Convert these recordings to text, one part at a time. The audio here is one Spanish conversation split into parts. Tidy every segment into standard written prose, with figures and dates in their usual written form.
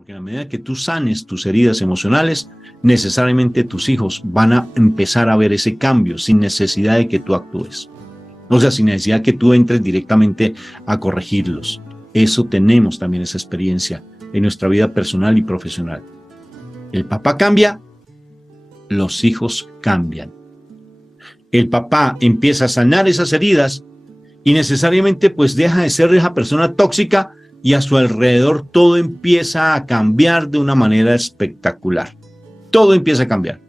Porque a la medida que tú sanes tus heridas emocionales, necesariamente tus hijos van a empezar a ver ese cambio sin necesidad de que tú actúes. O sea, sin necesidad de que tú entres directamente a corregirlos. Eso tenemos también esa experiencia en nuestra vida personal y profesional. El papá cambia, los hijos cambian. El papá empieza a sanar esas heridas y necesariamente pues deja de ser esa persona tóxica y a su alrededor todo empieza a cambiar de una manera espectacular. Todo empieza a cambiar.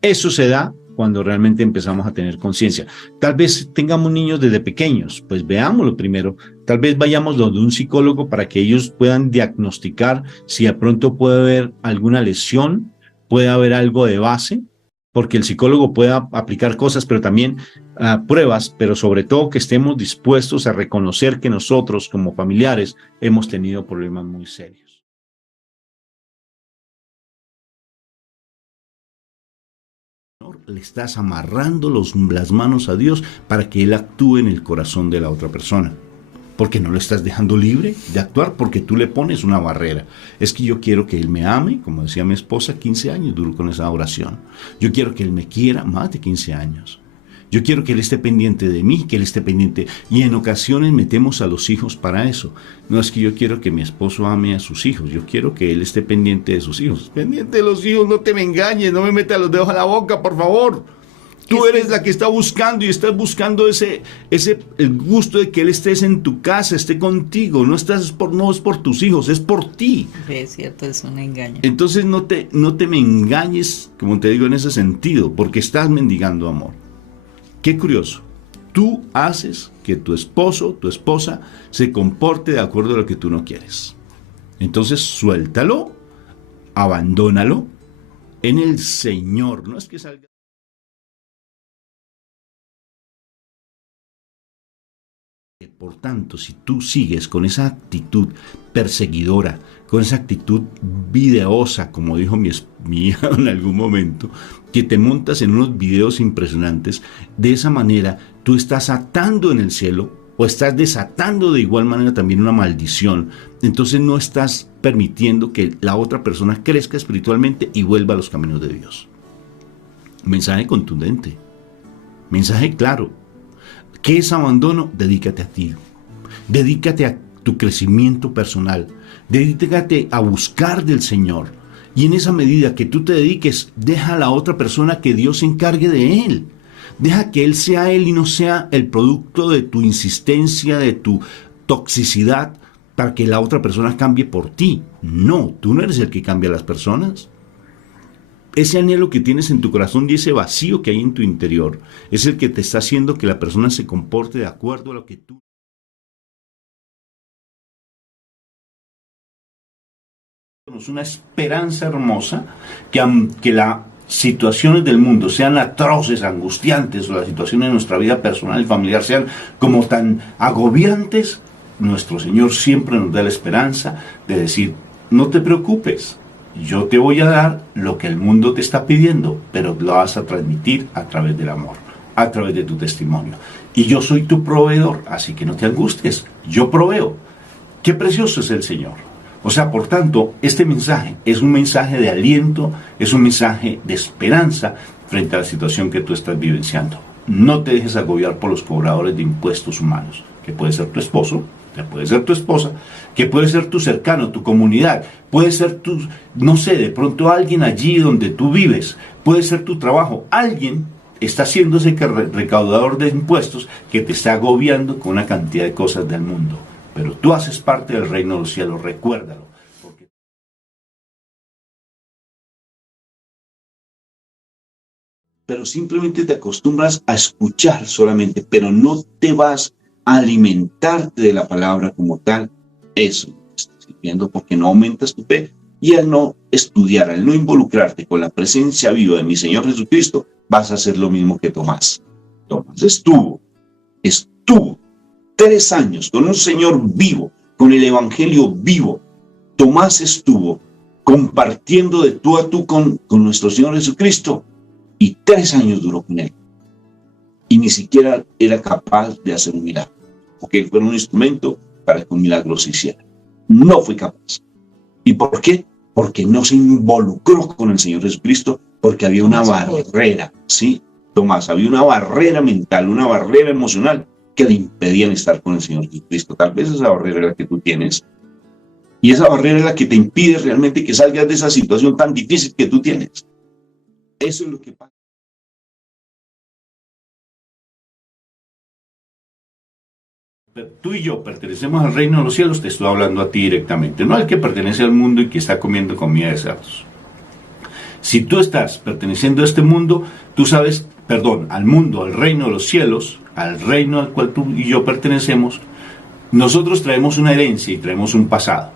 Eso se da cuando realmente empezamos a tener conciencia. Tal vez tengamos niños desde pequeños, pues veámoslo primero. Tal vez vayamos donde un psicólogo para que ellos puedan diagnosticar si de pronto puede haber alguna lesión, puede haber algo de base, porque el psicólogo pueda aplicar cosas, pero también pruebas, pero sobre todo que estemos dispuestos a reconocer que nosotros como familiares hemos tenido problemas muy serios. Le estás amarrando las manos a Dios para que Él actúe en el corazón de la otra persona. Porque no lo estás dejando libre de actuar, porque tú le pones una barrera. Es que yo quiero que Él me ame, como decía mi esposa, 15 años duró con esa oración. Yo quiero que Él me quiera más de 15 años. Yo quiero que Él esté pendiente de mí, que Él esté pendiente. Y en ocasiones metemos a los hijos para eso. No es que yo quiero que mi esposo ame a sus hijos, yo quiero que Él esté pendiente de sus hijos. Pendiente de los hijos, no te me engañes, no me metas los dedos a la boca, por favor. Tú eres la que está buscando y estás buscando el gusto de que Él estés en tu casa, esté contigo. No es por tus hijos, es por ti. Es cierto, es un engaño. Entonces no te me engañes, como te digo, en ese sentido, porque estás mendigando amor. Qué curioso. Tú haces que tu esposo, tu esposa, se comporte de acuerdo a lo que tú no quieres. Entonces suéltalo, abandónalo en el Señor. No es que salga. Por tanto, si tú sigues con esa actitud perseguidora, con esa actitud videosa, como dijo mi hija en algún momento, que te montas en unos videos impresionantes, de esa manera tú estás atando en el cielo o estás desatando de igual manera también una maldición. Entonces no estás permitiendo que la otra persona crezca espiritualmente y vuelva a los caminos de Dios. Mensaje contundente, mensaje claro. ¿Qué es abandono? Dedícate a ti. Dedícate a tu crecimiento personal. Dedícate a buscar del Señor. Y en esa medida que tú te dediques, deja a la otra persona que Dios se encargue de él. Deja que Él sea Él y no sea el producto de tu insistencia, de tu toxicidad, para que la otra persona cambie por ti. No, tú no eres el que cambia a las personas. Ese anhelo que tienes en tu corazón y ese vacío que hay en tu interior es el que te está haciendo que la persona se comporte de acuerdo a lo que tú... Tenemos una esperanza hermosa que aunque las situaciones del mundo sean atroces, angustiantes, o las situaciones de nuestra vida personal y familiar sean como tan agobiantes, nuestro Señor siempre nos da la esperanza de decir, no te preocupes. Yo te voy a dar lo que el mundo te está pidiendo, pero lo vas a transmitir a través del amor, a través de tu testimonio. Y yo soy tu proveedor, así que no te angusties, yo proveo. Qué precioso es el Señor. O sea, por tanto, este mensaje es un mensaje de aliento, es un mensaje de esperanza frente a la situación que tú estás vivenciando. No te dejes agobiar por los cobradores de impuestos humanos, que puede ser tu esposo, que puede ser tu esposa, que puede ser tu cercano, tu comunidad, puede ser tu, no sé, de pronto alguien allí donde tú vives, puede ser tu trabajo, alguien está siendo ese recaudador de impuestos que te está agobiando con una cantidad de cosas del mundo. Pero tú haces parte del reino de los cielos, recuérdalo. Pero simplemente te acostumbras a escuchar solamente, pero no te vas a alimentarte de la palabra como tal. Eso estás viviendo porque no aumentas tu fe. Y al no estudiar, al no involucrarte con la presencia viva de mi Señor Jesucristo, vas a hacer lo mismo que Tomás. Tomás estuvo 3 años con un Señor vivo, con el Evangelio vivo. Tomás estuvo compartiendo de tú a tú con nuestro Señor Jesucristo y 3 años duró con Él. Y ni siquiera era capaz de hacer un milagro, porque Él fue un instrumento para que un milagro se hiciera. No fue capaz. ¿Y por qué? Porque no se involucró con el Señor Jesucristo, porque había una barrera, ¿sí? Tomás, había una barrera mental, una barrera emocional que le impedían estar con el Señor Jesucristo. Tal vez esa barrera es la que tú tienes. Y esa barrera es la que te impide realmente que salgas de esa situación tan difícil que tú tienes. Eso es lo que pasa. Tú y yo pertenecemos al reino de los cielos, te estoy hablando a ti directamente, no al que pertenece al mundo y que está comiendo comida de cerdos. Si tú estás perteneciendo a este mundo, tú sabes, al mundo, al reino de los cielos, al reino al cual tú y yo pertenecemos, nosotros traemos una herencia y traemos un pasado.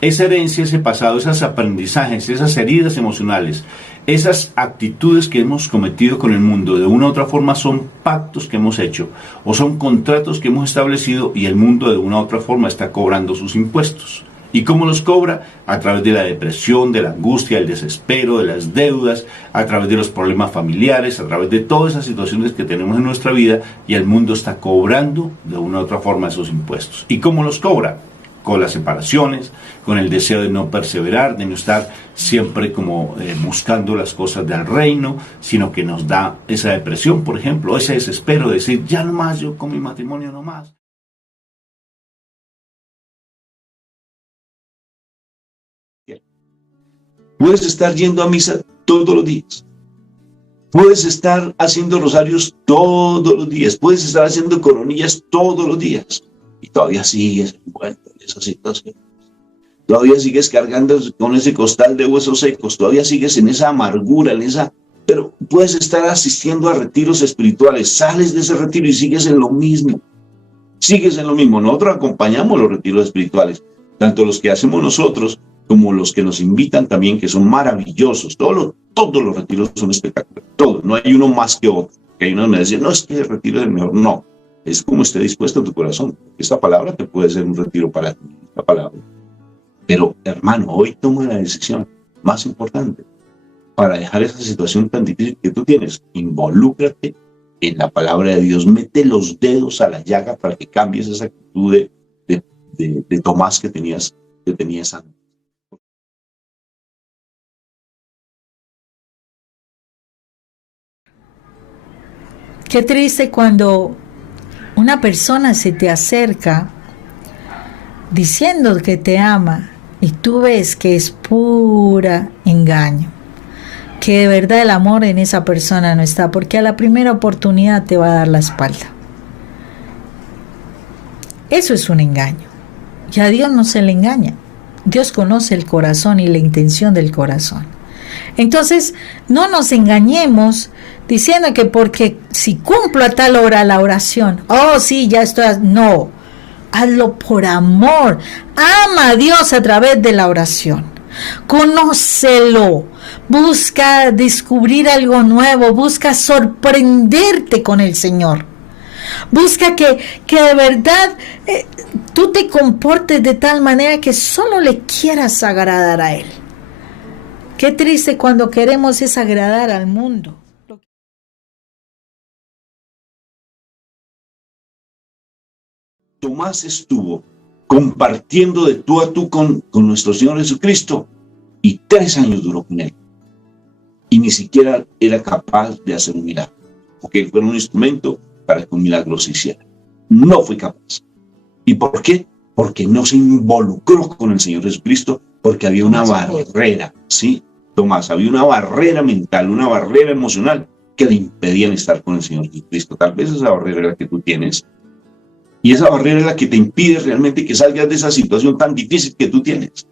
Esa herencia, ese pasado, esos aprendizajes, esas heridas emocionales, esas actitudes que hemos cometido con el mundo, de una u otra forma son pactos que hemos hecho o son contratos que hemos establecido y el mundo de una u otra forma está cobrando sus impuestos. ¿Y cómo los cobra? A través de la depresión, de la angustia, del desespero, de las deudas, a través de los problemas familiares, a través de todas esas situaciones que tenemos en nuestra vida y el mundo está cobrando de una u otra forma esos impuestos. ¿Y cómo los cobra? Con las separaciones, con el deseo de no perseverar, de no estar siempre como buscando las cosas del reino, sino que nos da esa depresión, por ejemplo, ese desespero de decir, ya no más, yo con mi matrimonio no más. Puedes estar yendo a misa todos los días. Puedes estar haciendo rosarios todos los días. Puedes estar haciendo coronillas todos los días. Y todavía sigues envuelto en esa situación. Todavía sigues cargando con ese costal de huesos secos. Todavía sigues en esa amargura, Pero puedes estar asistiendo a retiros espirituales. Sales de ese retiro y sigues en lo mismo. Sigues en lo mismo. Nosotros acompañamos los retiros espirituales. Tanto los que hacemos nosotros como los que nos invitan también, que son maravillosos. Todos los retiros son espectaculares. Todos. No hay uno más que otro. Que hay uno me dice, no, es que el retiro es el mejor. No. Es como esté dispuesto tu corazón. Esta palabra te puede ser un retiro para ti, esta palabra. Pero, hermano, hoy toma la decisión más importante para dejar esa situación tan difícil que tú tienes. Involúcrate en la palabra de Dios. Mete los dedos a la llaga para que cambies esa actitud de Tomás que tenías antes. Qué triste cuando una persona se te acerca diciendo que te ama y tú ves que es pura engaño, que de verdad el amor en esa persona no está, porque a la primera oportunidad te va a dar la espalda. Eso es un engaño. Y a Dios no se le engaña. Dios conoce el corazón y la intención del corazón. Entonces, no nos engañemos diciendo que porque si cumplo a tal hora la oración, oh sí, ya estoy, no, hazlo por amor, ama a Dios a través de la oración, conócelo, busca descubrir algo nuevo, busca sorprenderte con el Señor, busca que de verdad tú te comportes de tal manera que solo le quieras agradar a Él. Qué triste cuando queremos es agradar al mundo. Tomás estuvo compartiendo de tú a tú con nuestro Señor Jesucristo y 3 años duró con Él. Y ni siquiera era capaz de hacer un milagro, porque Él fue un instrumento para que un milagro se hiciera. No fue capaz. ¿Y por qué? Porque no se involucró con el Señor Jesucristo, porque había una barrera, ¿sí? Tomás, había una barrera mental, una barrera emocional que le impedían estar con el Señor Jesucristo. Tal vez esa barrera es la que tú tienes. Y esa barrera es la que te impide realmente que salgas de esa situación tan difícil que tú tienes.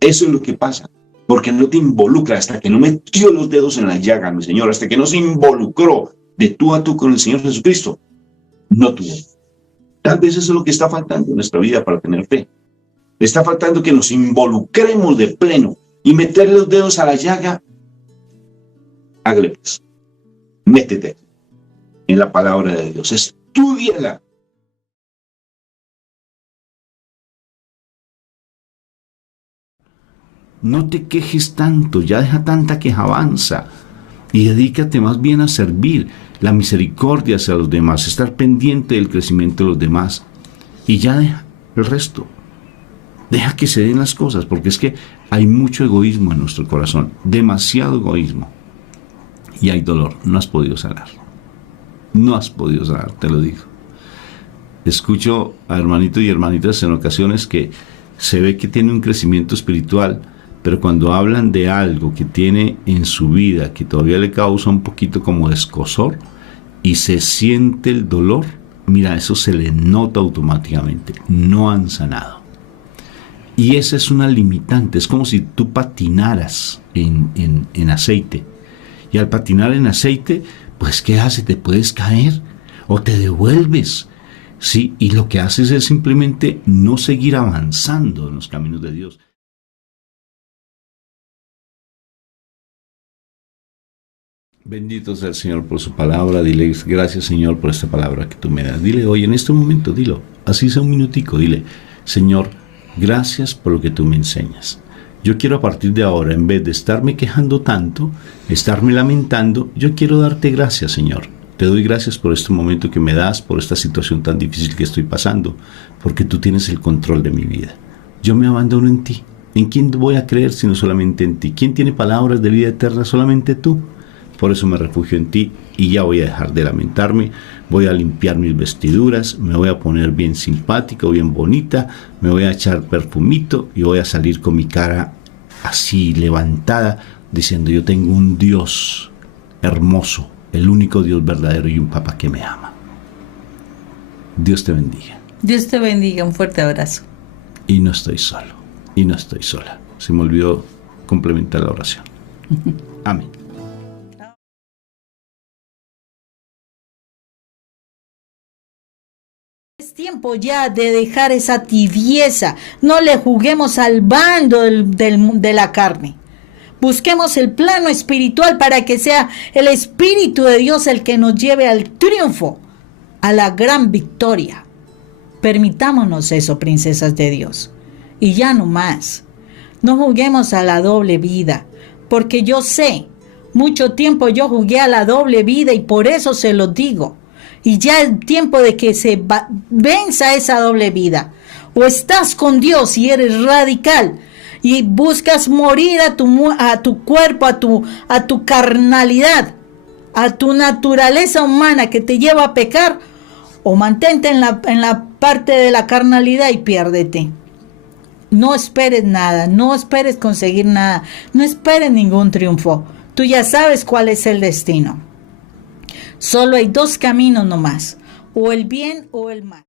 Eso es lo que pasa. Porque no te involucra hasta que no metió los dedos en la llaga, mi Señor, hasta que no se involucró de tú a tú con el Señor Jesucristo. No tuvo. Tal vez eso es lo que está faltando en nuestra vida para tener fe. Le está faltando que nos involucremos de pleno y meter los dedos a la llaga. Hágale pues. Métete en la palabra de Dios. Estúdiala. No te quejes tanto, ya deja tanta quejabanza y dedícate más bien a servir la misericordia hacia los demás, estar pendiente del crecimiento de los demás y ya deja el resto. Deja que se den las cosas, porque es que hay mucho egoísmo en nuestro corazón, demasiado egoísmo. Y hay dolor, no has podido sanar. No has podido sanar, te lo digo. Escucho a hermanitos y hermanitas en ocasiones que se ve que tienen un crecimiento espiritual, pero cuando hablan de algo que tiene en su vida, que todavía le causa un poquito como de escozor, y se siente el dolor, mira, eso se le nota automáticamente. No han sanado. Y esa es una limitante. Es como si tú patinaras en aceite. Y al patinar en aceite, pues ¿qué haces? Te puedes caer o te devuelves. Sí, y lo que haces es simplemente no seguir avanzando en los caminos de Dios. Bendito sea el Señor por su palabra. Dile gracias, Señor, por esta palabra que tú me das. Dile hoy, en este momento, dilo, así sea un minutico, dile, Señor, gracias por lo que tú me enseñas. Yo quiero a partir de ahora, en vez de estarme quejando tanto, estarme lamentando, yo quiero darte gracias, Señor. Te doy gracias por este momento que me das, por esta situación tan difícil que estoy pasando, porque tú tienes el control de mi vida. Yo me abandono en ti. ¿En quién voy a creer sino solamente en ti? ¿Quién tiene palabras de vida eterna? Solamente tú. Por eso me refugio en ti y ya voy a dejar de lamentarme, voy a limpiar mis vestiduras, me voy a poner bien simpático, bien bonita, me voy a echar perfumito y voy a salir con mi cara así levantada, diciendo yo tengo un Dios hermoso, el único Dios verdadero y un papá que me ama. Dios te bendiga. Dios te bendiga, un fuerte abrazo. Y no estoy solo, y no estoy sola. Se me olvidó complementar la oración. Amén. Es tiempo ya de dejar esa tibieza. No le juguemos al bando de la carne. Busquemos el plano espiritual para que sea el Espíritu de Dios el que nos lleve al triunfo, a la gran victoria. Permitámonos eso, princesas de Dios. Y ya no más. No juguemos a la doble vida, porque yo sé, mucho tiempo yo jugué a la doble vida y por eso se lo digo. Y ya es tiempo de que se venza esa doble vida. O estás con Dios y eres radical y buscas morir a tu cuerpo, a tu carnalidad, a tu naturaleza humana que te lleva a pecar, o mantente en la parte de la carnalidad y piérdete. No esperes nada, no esperes conseguir nada, no esperes ningún triunfo. Tú ya sabes cuál es el destino. Solo hay dos caminos nomás, o el bien o el mal.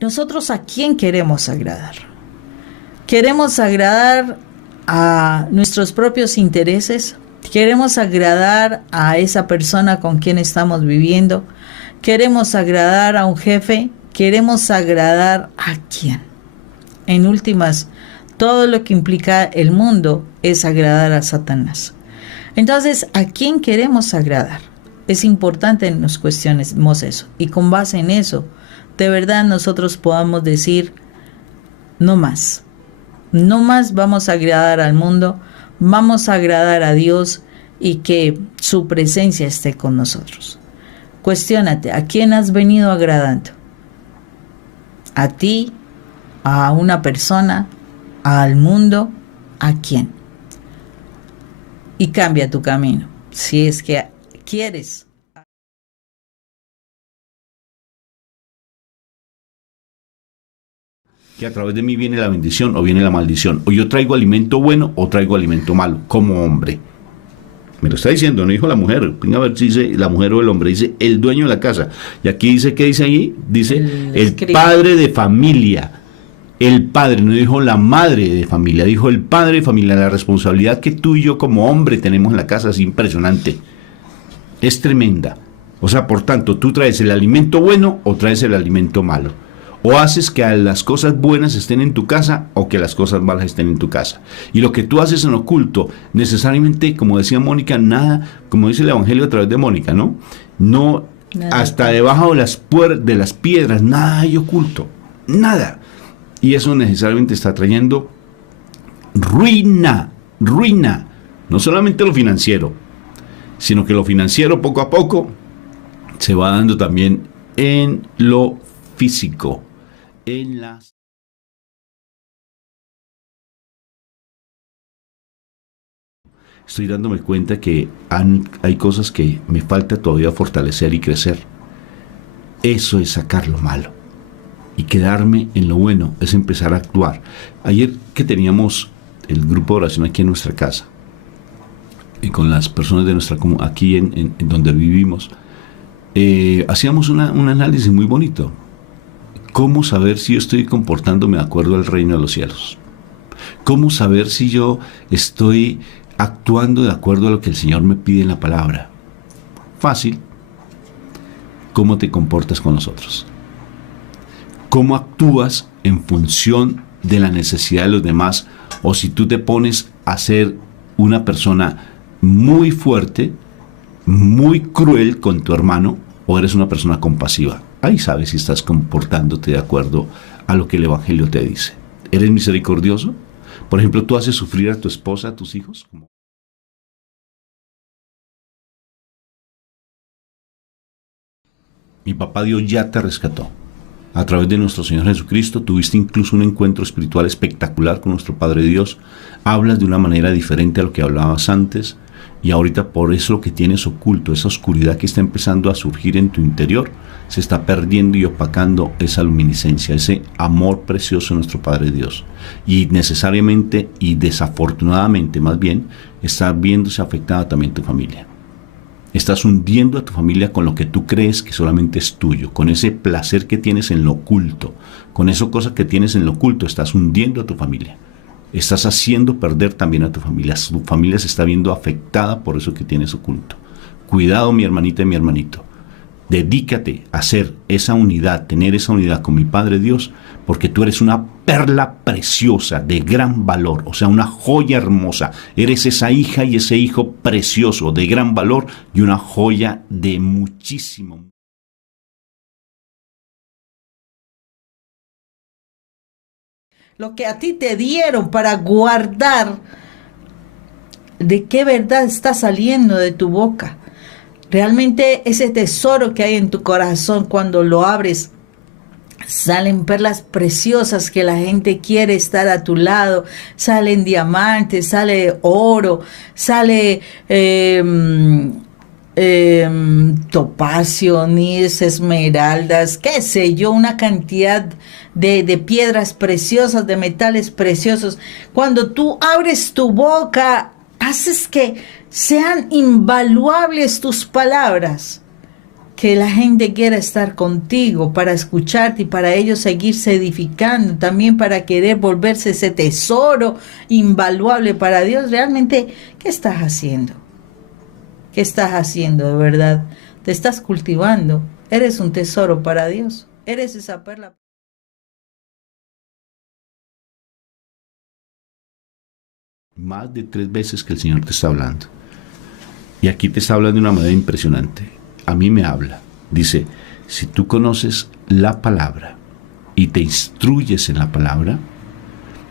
Nosotros ¿a quién queremos agradar? ¿Queremos agradar a nuestros propios intereses? ¿Queremos agradar a esa persona con quien estamos viviendo? ¿Queremos agradar a un jefe? ¿Queremos agradar a quién? En últimas, todo lo que implica el mundo es agradar a Satanás. Entonces, ¿a quién queremos agradar? Es importante que nos cuestionemos eso. Y con base en eso, de verdad nosotros podamos decir, no más. No más vamos a agradar al mundo, vamos a agradar a Dios y que su presencia esté con nosotros. Cuestiónate, ¿a quién has venido agradando? ¿A ti? ¿A una persona? ¿Al mundo? ¿A quién? Y cambia tu camino, si es que quieres. Que a través de mí viene la bendición o viene la maldición. O yo traigo alimento bueno o traigo alimento malo, como hombre. Me lo está diciendo, no dijo la mujer. Venga a ver si dice la mujer o el hombre. Dice el dueño de la casa. Y aquí dice, ¿qué dice allí? Dice el padre de familia. El padre, no dijo la madre de familia, dijo el padre de familia. La responsabilidad que tú y yo como hombre tenemos en la casa es impresionante. Es tremenda. O sea, por tanto, tú traes el alimento bueno o traes el alimento malo. O haces que las cosas buenas estén en tu casa o que las cosas malas estén en tu casa. Y lo que tú haces en oculto, necesariamente, como decía Mónica, nada, como dice el Evangelio a través de Mónica, ¿no? No, nada, hasta debajo de las piedras, nada hay oculto. Nada. Y eso necesariamente está trayendo ruina. No solamente lo financiero, sino que lo financiero poco a poco se va dando también en lo físico, en las... Estoy dándome cuenta que hay cosas que me falta todavía fortalecer y crecer. Eso es sacar lo malo. Y quedarme en lo bueno es empezar a actuar. Ayer que teníamos el grupo de oración aquí en nuestra casa, y con las personas de nuestra aquí en donde vivimos, hacíamos un análisis muy bonito. ¿Cómo saber si yo estoy comportándome de acuerdo al reino de los cielos? ¿Cómo saber si yo estoy actuando de acuerdo a lo que el Señor me pide en la palabra? Fácil. ¿Cómo te comportas con los otros? ¿Cómo actúas en función de la necesidad de los demás? O si tú te pones a ser una persona muy fuerte, muy cruel con tu hermano, o eres una persona compasiva. Ahí sabes si estás comportándote de acuerdo a lo que el Evangelio te dice. ¿Eres misericordioso? Por ejemplo, ¿tú haces sufrir a tu esposa, a tus hijos? Mi papá Dios ya te rescató. A través de nuestro Señor Jesucristo tuviste incluso un encuentro espiritual espectacular con nuestro Padre Dios. Hablas de una manera diferente a lo que hablabas antes, y ahorita por eso lo que tienes oculto, esa oscuridad que está empezando a surgir en tu interior, se está perdiendo y opacando esa luminiscencia, ese amor precioso de nuestro Padre Dios. Y necesariamente y desafortunadamente más bien, está viéndose afectada también tu familia. Estás hundiendo a tu familia con lo que tú crees que solamente es tuyo, con ese placer que tienes en lo oculto, con esa cosa que tienes en lo oculto, estás hundiendo a tu familia. Estás haciendo perder también a tu familia. Tu familia se está viendo afectada por eso que tienes oculto. Cuidado, mi hermanita y mi hermanito. Dedícate a hacer esa unidad, tener esa unidad con mi Padre Dios, porque tú eres una perla preciosa, de gran valor, o sea, una joya hermosa. Eres esa hija y ese hijo precioso, de gran valor y una joya de muchísimo. Lo que a ti te dieron para guardar, de qué verdad está saliendo de tu boca. Realmente ese tesoro que hay en tu corazón, cuando lo abres, salen perlas preciosas que la gente quiere estar a tu lado, salen diamantes, sale oro, sale topacio, nis, esmeraldas, qué sé yo, una cantidad de piedras preciosas, de metales preciosos. Cuando tú abres tu boca, haces que sean invaluables tus palabras, que la gente quiera estar contigo para escucharte y para ellos seguirse edificando, también para querer volverse ese tesoro invaluable para Dios. Realmente, ¿qué estás haciendo? ¿Qué estás haciendo de verdad? Te estás cultivando. Eres un tesoro para Dios. Eres esa perla. Más de 3 veces que el Señor te está hablando. Y aquí te está hablando de una manera impresionante. A mí me habla. Dice, si tú conoces la palabra y te instruyes en la palabra,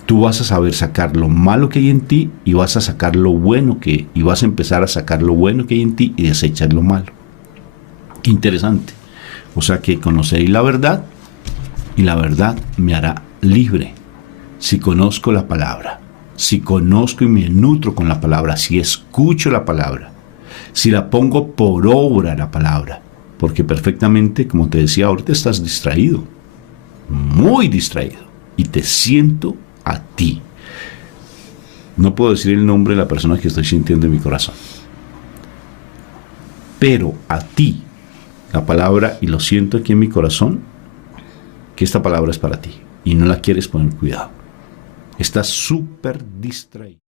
tú vas a saber sacar lo malo que hay en ti y vas a sacar lo bueno y vas a empezar a sacar lo bueno que hay en ti y desechar lo malo. Interesante. O sea que conoceréis la verdad y la verdad me hará libre. Si conozco la palabra, si conozco y me nutro con la palabra, si escucho la palabra, si la pongo por obra la palabra, porque perfectamente, como te decía, ahorita estás distraído, muy distraído, y te siento a ti. No puedo decir el nombre de la persona que estoy sintiendo en mi corazón, pero a ti, la palabra, y lo siento aquí en mi corazón, que esta palabra es para ti, y no la quieres poner cuidado. Estás súper distraído.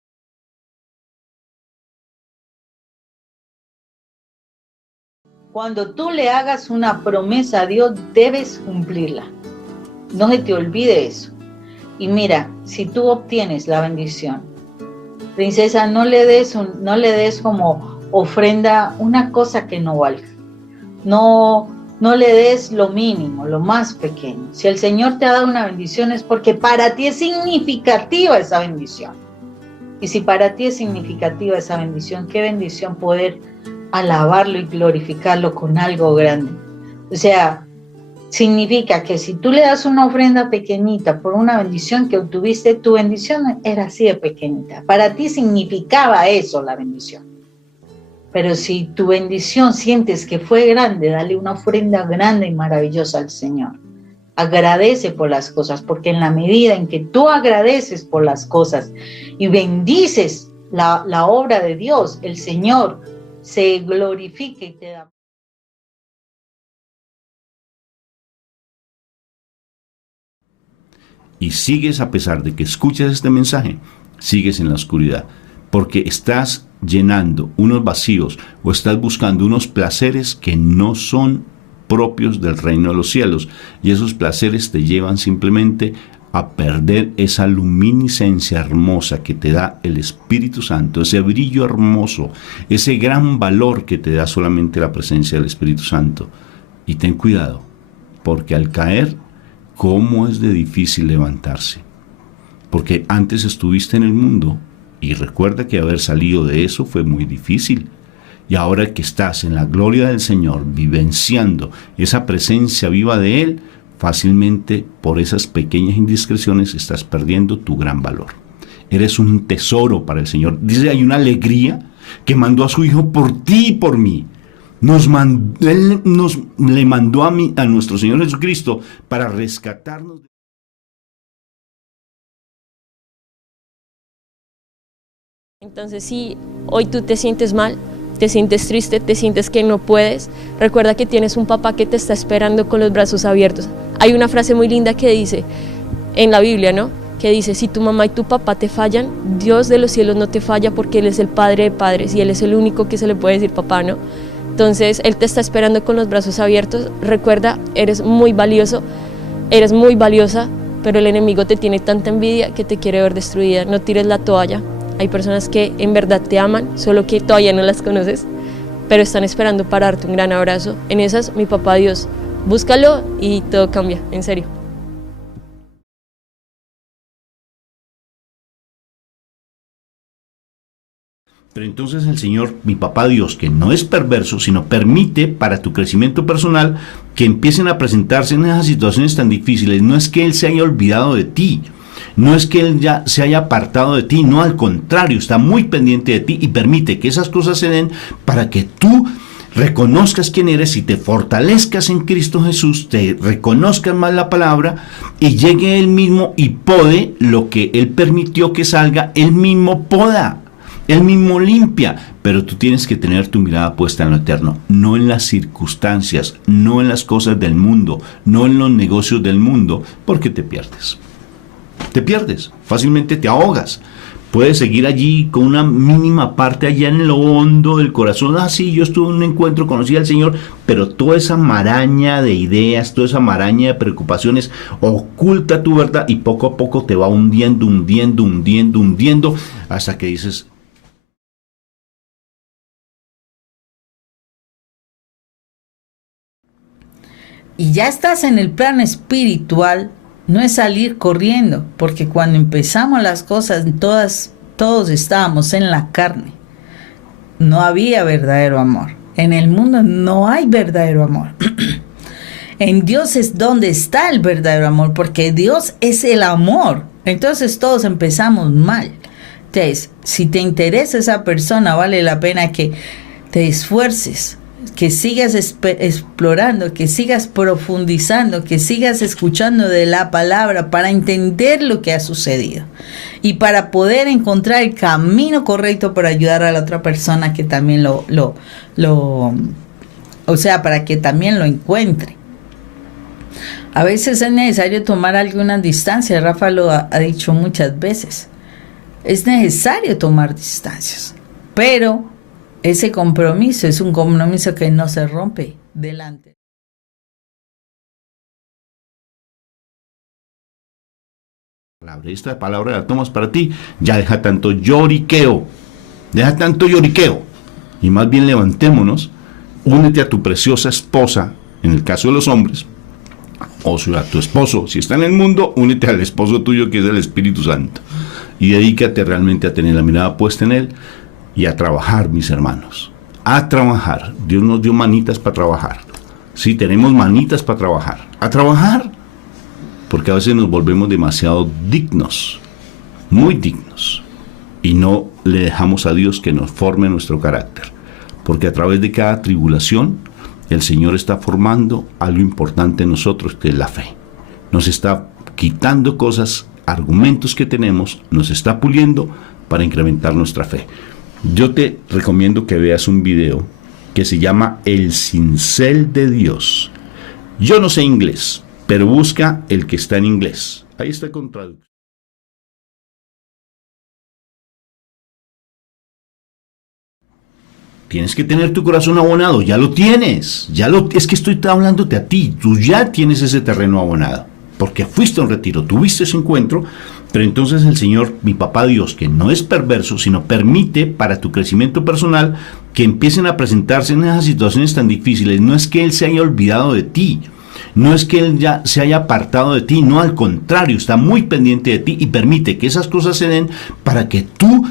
Cuando tú le hagas una promesa a Dios, debes cumplirla. No se te olvide eso. Y mira, si tú obtienes la bendición, princesa, no le des como ofrenda una cosa que no valga. No le des lo mínimo, lo más pequeño. Si el Señor te ha dado una bendición es porque para ti es significativa esa bendición. Y si para ti es significativa esa bendición, qué bendición poder alabarlo y glorificarlo con algo grande. O sea, Significa que si tú le das una ofrenda pequeñita por una bendición que obtuviste, tu bendición era así de pequeñita. Para ti significaba eso la bendición. Pero si tu bendición sientes que fue grande, dale una ofrenda grande y maravillosa al Señor. Agradece por las cosas, porque en la medida en que tú agradeces por las cosas y bendices la obra de Dios, el Señor se glorifica y te da. Y sigues, a pesar de que escuchas este mensaje, sigues en la oscuridad, porque estás llenando unos vacíos o estás buscando unos placeres que no son propios del reino de los cielos, y esos placeres te llevan simplemente a perder esa luminiscencia hermosa que te da el Espíritu Santo, ese brillo hermoso, ese gran valor que te da solamente la presencia del Espíritu Santo. Y ten cuidado, porque al caer, ¿cómo es de difícil levantarse? Porque antes estuviste en el mundo, y recuerda que haber salido de eso fue muy difícil. Y ahora que estás en la gloria del Señor, vivenciando esa presencia viva de Él, fácilmente por esas pequeñas indiscreciones estás perdiendo tu gran valor. Eres un tesoro para el Señor. Dice, hay una alegría que mandó a su Hijo por ti y por mí. Él le mandó a nuestro Señor Jesucristo para rescatarnos. Entonces, si hoy tú te sientes mal, te sientes triste, te sientes que no puedes, recuerda que tienes un papá que te está esperando con los brazos abiertos. Hay una frase muy linda que dice en la Biblia, ¿no? Que dice, si tu mamá y tu papá te fallan, Dios de los cielos no te falla porque Él es el Padre de padres y Él es el único que se le puede decir papá, ¿no? Entonces, Él te está esperando con los brazos abiertos. Recuerda, eres muy valioso, eres muy valiosa, pero el enemigo te tiene tanta envidia que te quiere ver destruida. No tires la toalla. Hay personas que en verdad te aman, solo que todavía no las conoces, pero están esperando para darte un gran abrazo. En esas, mi papá Dios, búscalo y todo cambia, en serio. Pero entonces el Señor, mi papá Dios, que no es perverso, sino permite para tu crecimiento personal que empiecen a presentarse en esas situaciones tan difíciles. No es que Él se haya olvidado de ti, no es que Él ya se haya apartado de ti, no, al contrario, está muy pendiente de ti y permite que esas cosas se den para que tú reconozcas quién eres y te fortalezcas en Cristo Jesús, te reconozcas más la palabra y llegue Él mismo y pode lo que Él permitió que salga, Él mismo poda. Él mismo limpia, pero tú tienes que tener tu mirada puesta en lo eterno, no en las circunstancias, no en las cosas del mundo, no en los negocios del mundo, porque te pierdes. Te pierdes, fácilmente te ahogas. Puedes seguir allí con una mínima parte allá en lo hondo del corazón. Ah, sí, yo estuve en un encuentro, conocí al Señor, pero toda esa maraña de ideas, toda esa maraña de preocupaciones oculta tu verdad y poco a poco te va hundiendo, hasta que dices, y ya estás en el plano espiritual, no es salir corriendo, porque cuando empezamos las cosas, todos estábamos en la carne. No había verdadero amor. En el mundo no hay verdadero amor. En Dios es donde está el verdadero amor, porque Dios es el amor. Entonces todos empezamos mal. Entonces, si te interesa esa persona, vale la pena que te esfuerces, que sigas explorando, que sigas profundizando, que sigas escuchando de la palabra para entender lo que ha sucedido y para poder encontrar el camino correcto para ayudar a la otra persona que también para que también lo encuentre. A veces es necesario tomar algunas distancias. Rafa lo ha dicho muchas veces. Es necesario tomar distancias, pero ese compromiso es un compromiso que no se rompe delante. Esta palabra la tomas para ti. Ya deja tanto lloriqueo. Y más bien levantémonos. Únete a tu preciosa esposa, en el caso de los hombres. O sea, a tu esposo. Si está en el mundo, únete al esposo tuyo que es el Espíritu Santo. Y dedícate realmente a tener la mirada puesta en Él. Y a trabajar, mis hermanos, a trabajar. Dios nos dio manitas para trabajar. Sí, tenemos manitas para trabajar. A trabajar, porque a veces nos volvemos demasiado dignos, muy dignos, y no le dejamos a Dios que nos forme nuestro carácter. Porque a través de cada tribulación, el Señor está formando algo importante en nosotros, que es la fe. Nos está quitando cosas, argumentos que tenemos, nos está puliendo para incrementar nuestra fe. Yo te recomiendo que veas un video que se llama El Cincel de Dios. Yo no sé inglés, pero busca el que está en inglés. Ahí está con traducción. Tienes que tener tu corazón abonado, ya lo tienes. Es que estoy hablándote a ti, tú ya tienes ese terreno abonado. Porque fuiste a un retiro, tuviste ese encuentro, pero entonces el Señor, mi papá Dios, que no es perverso, sino permite para tu crecimiento personal que empiecen a presentarse en esas situaciones tan difíciles. No es que Él se haya olvidado de ti, no es que Él ya se haya apartado de ti, no, al contrario, está muy pendiente de ti y permite que esas cosas se den para que tú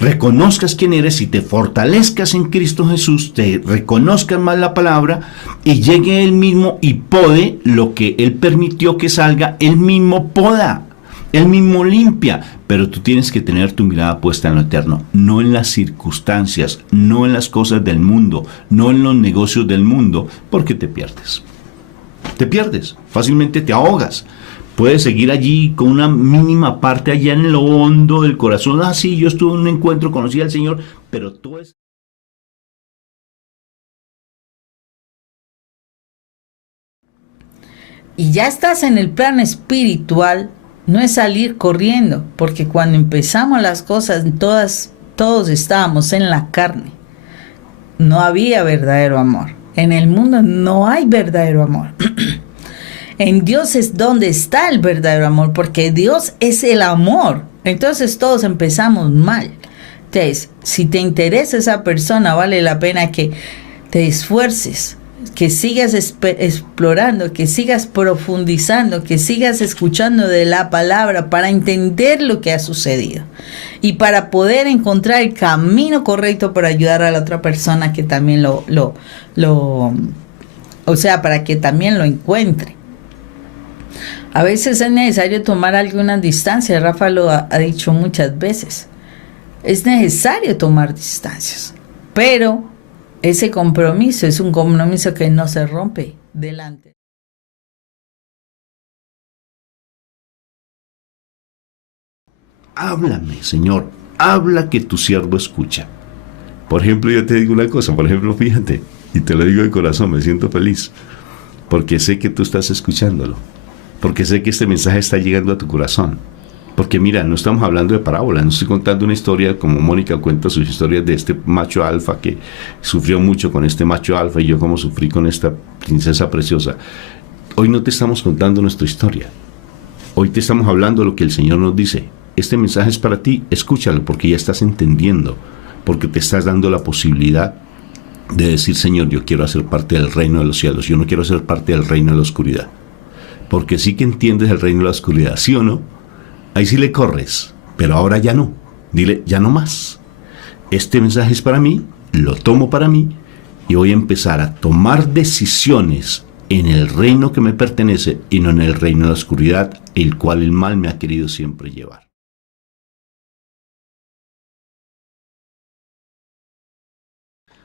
reconozcas quién eres y te fortalezcas en Cristo Jesús, te reconozcas más la palabra y llegue Él mismo y pode lo que Él permitió que salga, Él mismo poda, Él mismo limpia, pero tú tienes que tener tu mirada puesta en lo eterno, no en las circunstancias, no en las cosas del mundo, no en los negocios del mundo, porque te pierdes, fácilmente te ahogas. Puedes seguir allí con una mínima parte allá en lo hondo del corazón. Ah, sí, yo estuve en un encuentro, conocí al Señor, pero tú es... Y ya estás en el plano espiritual, no es salir corriendo, porque cuando empezamos las cosas, todos estábamos en la carne. No había verdadero amor. En el mundo no hay verdadero amor. En Dios es donde está el verdadero amor, porque Dios es el amor. Entonces todos empezamos mal. Entonces, si te interesa esa persona, vale la pena que te esfuerces, que sigas explorando, que sigas profundizando, que sigas escuchando de la palabra para entender lo que ha sucedido y para poder encontrar el camino correcto para ayudar a la otra persona que también para que también lo encuentre. A veces es necesario tomar algunas distancias, Rafa lo ha dicho muchas veces. Es necesario tomar distancias, pero ese compromiso es un compromiso que no se rompe delante. Háblame, Señor, habla que tu siervo escucha. Por ejemplo, yo te digo una cosa, fíjate, y te lo digo de corazón, me siento feliz, porque sé que tú estás escuchándolo. Porque sé que este mensaje está llegando a tu corazón. Porque mira, no estamos hablando de parábolas, no estoy contando una historia como Mónica cuenta sus historias de este macho alfa que sufrió mucho con este macho alfa y yo como sufrí con esta princesa preciosa. Hoy no te estamos contando nuestra historia. Hoy te estamos hablando de lo que el Señor nos dice. Este mensaje es para ti, escúchalo porque ya estás entendiendo, porque te estás dando la posibilidad de decir, Señor, yo quiero hacer parte del reino de los cielos, yo no quiero ser parte del reino de la oscuridad. Porque sí que entiendes el reino de la oscuridad, ¿sí o no? Ahí sí le corres, pero ahora ya no. Dile, ya no más. Este mensaje es para mí, lo tomo para mí y voy a empezar a tomar decisiones en el reino que me pertenece y no en el reino de la oscuridad, el cual el mal me ha querido siempre llevar.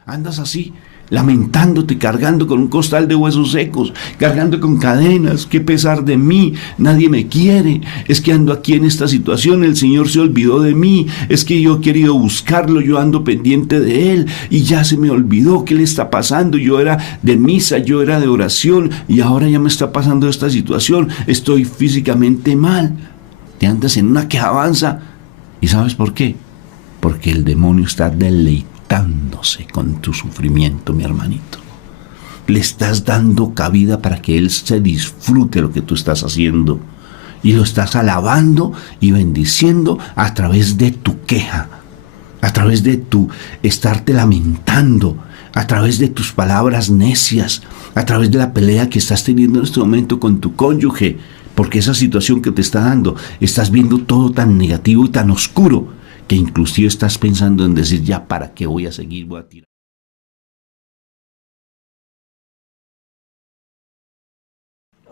Andas así, lamentándote, cargando con un costal de huesos secos, cargando con cadenas, qué pesar de mí, nadie me quiere, es que ando aquí en esta situación, el Señor se olvidó de mí, es que yo he querido buscarlo, yo ando pendiente de Él, y ya se me olvidó qué le está pasando, yo era de misa, yo era de oración, y ahora ya me está pasando esta situación, estoy físicamente mal, te andas en una quejabanza, ¿y sabes por qué? Porque el demonio está deleitado con tu sufrimiento, mi hermanito. Le estás dando cabida para que Él se disfrute lo que tú estás haciendo y lo estás alabando y bendiciendo a través de tu queja, a través de tu estarte lamentando, a través de tus palabras necias, a través de la pelea que estás teniendo en este momento con tu cónyuge, porque esa situación que te está dando, estás viendo todo tan negativo y tan oscuro que inclusive estás pensando en decir, ya, ¿para qué voy a seguir? Voy a tirar.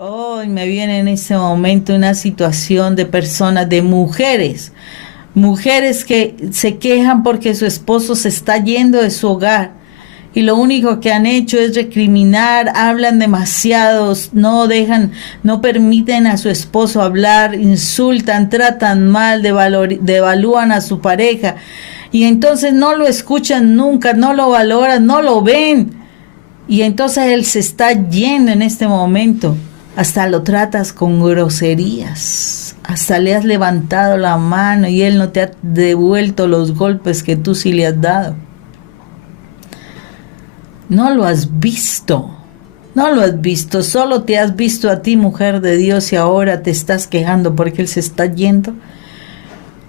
Hoy me viene en este momento una situación de personas, de mujeres, mujeres que se quejan porque su esposo se está yendo de su hogar y lo único que han hecho es recriminar, hablan demasiados, no dejan, no permiten a su esposo hablar, insultan, tratan mal, devalúan a su pareja y entonces no lo escuchan nunca, no lo valoran, no lo ven y entonces él se está yendo en este momento. Hasta lo tratas con groserías, hasta le has levantado la mano y él no te ha devuelto los golpes que tú sí le has dado. No lo has visto, no lo has visto, solo te has visto a ti, mujer de Dios, y ahora te estás quejando porque él se está yendo.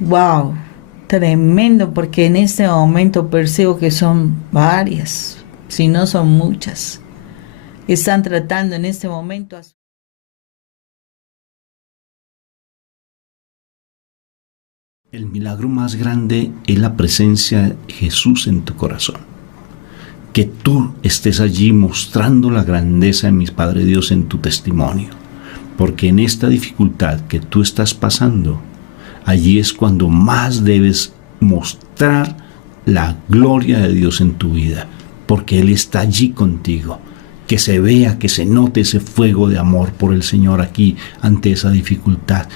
Wow, tremendo, porque en este momento percibo que son varias, si no son muchas, están tratando en este momento a... El milagro más grande es la presencia de Jesús en tu corazón. Que tú estés allí mostrando la grandeza de mi Padre Dios en tu testimonio. Porque en esta dificultad que tú estás pasando, allí es cuando más debes mostrar la gloria de Dios en tu vida. Porque Él está allí contigo. Que se vea, que se note ese fuego de amor por el Señor aquí ante esa dificultad.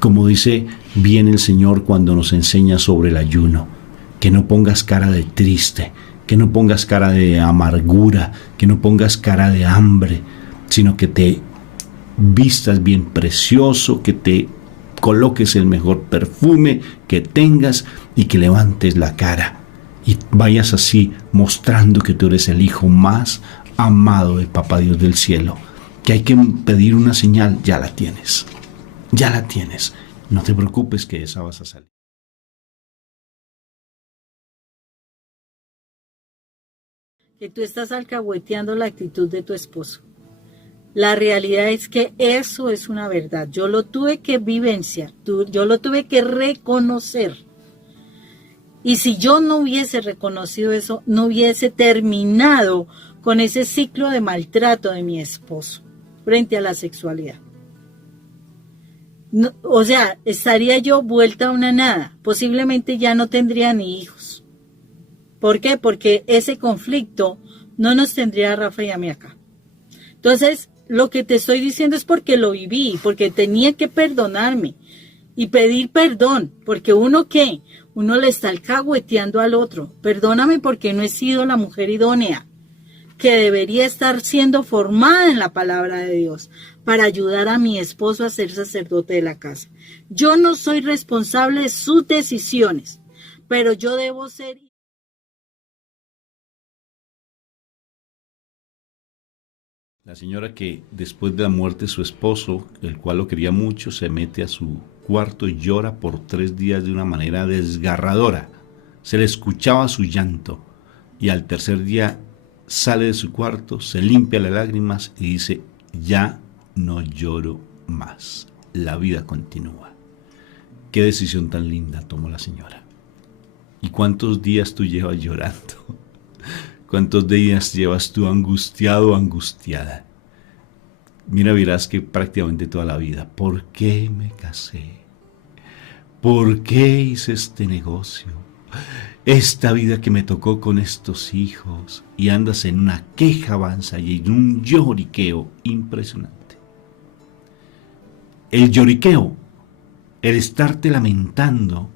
Como dice bien el Señor cuando nos enseña sobre el ayuno, que no pongas cara de triste, que no pongas cara de amargura, que no pongas cara de hambre, sino que te vistas bien precioso, que te coloques el mejor perfume que tengas y que levantes la cara y vayas así mostrando que tú eres el hijo más amado del Papá Dios del cielo. Que hay que pedir una señal, ya la tienes. Ya la tienes. No te preocupes que esa vas a salir. Que tú estás alcahueteando la actitud de tu esposo. La realidad es que eso es una verdad. Yo lo tuve que vivenciar, yo lo tuve que reconocer. Y si yo no hubiese reconocido eso, no hubiese terminado con ese ciclo de maltrato de mi esposo frente a la sexualidad. No, o sea, estaría yo vuelta a una nada. Posiblemente ya no tendría ni hijos. ¿Por qué? Porque ese conflicto no nos tendría a Rafa y a mí acá. Entonces, lo que te estoy diciendo es porque lo viví, porque tenía que perdonarme y pedir perdón, porque uno le está alcahueteando al otro. Perdóname porque no he sido la mujer idónea que debería estar siendo formada en la palabra de Dios para ayudar a mi esposo a ser sacerdote de la casa. Yo no soy responsable de sus decisiones, pero yo debo ser... La señora que después de la muerte de su esposo, el cual lo quería mucho, se mete a su cuarto y llora por 3 días de una manera desgarradora. Se le escuchaba su llanto y al tercer día sale de su cuarto, se limpia las lágrimas y dice, ya no lloro más, la vida continúa. Qué decisión tan linda tomó la señora. ¿Y cuántos días tú llevas llorando? ¿Cuántos días llevas tú angustiado o angustiada? Mira, verás que prácticamente toda la vida. ¿Por qué me casé? ¿Por qué hice este negocio? Esta vida que me tocó con estos hijos. Y andas en una queja avanza y en un lloriqueo impresionante. El lloriqueo, el estarte lamentando,